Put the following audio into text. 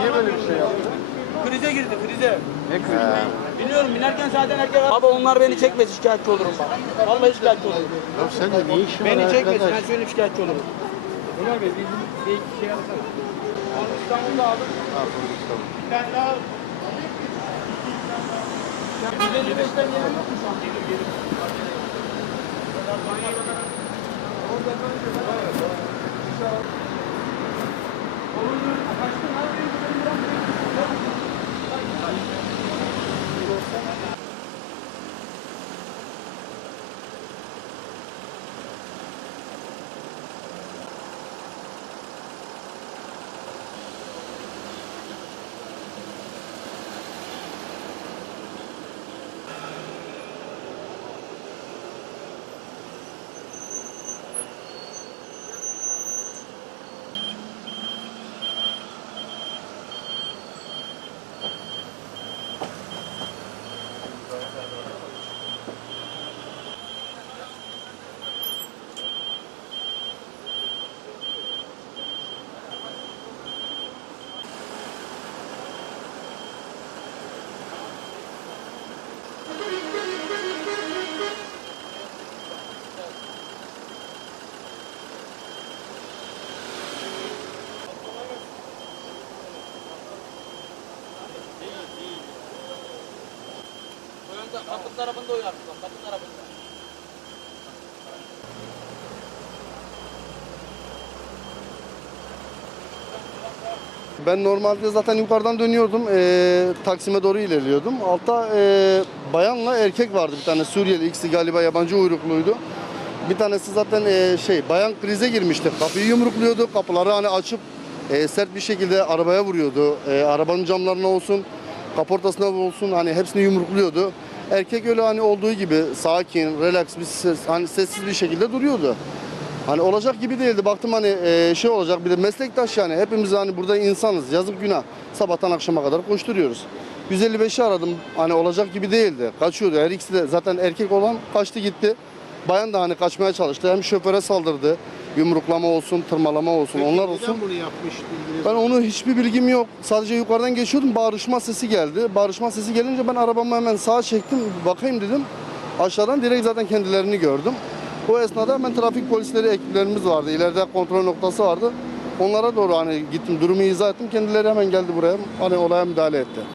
Niye böyle bir şey yaptı? Krize girdi krize. Ne krizi? Biliyorum binerken zaten erkek Abi onlar beni çekmez şikayetçi olurum bak. Vallahi şikayetçi olurum. Ya sen de ne işin var Beni çekmesin arkadaş? ben söyleyeyim şikayetçi olurum. Ömer Bey bizim bir iki şey yapsana. Onu İstanbul'da aldım. Ha, tamam. Bir tane daha al. 155'ten gelen yok mu şu an? Gelir gelir. Başka ne yapayım? Kapı tarafında oynarsın. Kapı tarafında. Ben normalde zaten yukarıdan dönüyordum. Eee Taksim'e doğru ilerliyordum. Altta eee, bayanla erkek vardı bir tane Suriyeli. ikisi galiba yabancı uyrukluydu. Bir tanesi zaten eee, şey bayan krize girmişti. Kapıyı yumrukluyordu. Kapıları hani açıp eee, sert bir şekilde arabaya vuruyordu. Eee, arabanın camlarına olsun, kaportasına olsun hani hepsini yumrukluyordu. Erkek öyle hani olduğu gibi sakin, relax bir ses, hani sessiz bir şekilde duruyordu. Hani olacak gibi değildi. Baktım hani e, şey olacak bir de meslektaş yani. Hepimiz hani burada insanız. Yazık günah. Sabahtan akşama kadar koşturuyoruz. 155'i aradım. Hani olacak gibi değildi. Kaçıyordu. Her ikisi de zaten erkek olan kaçtı gitti. Bayan da hani kaçmaya çalıştı. Hem şoföre saldırdı. Yumruklama olsun, tırmalama olsun, onlar olsun. Bunu yapmış bilginiz Ben onu hiçbir bilgim yok. Sadece yukarıdan geçiyordum. Bağırışma sesi geldi. Bağırışma sesi gelince ben arabamı hemen sağa çektim. Bakayım dedim. Aşağıdan direkt zaten kendilerini gördüm. O esnada hemen trafik polisleri ekiplerimiz vardı. İleride kontrol noktası vardı. Onlara doğru hani gittim, durumu izah ettim. Kendileri hemen geldi buraya. Hani olaya müdahale etti.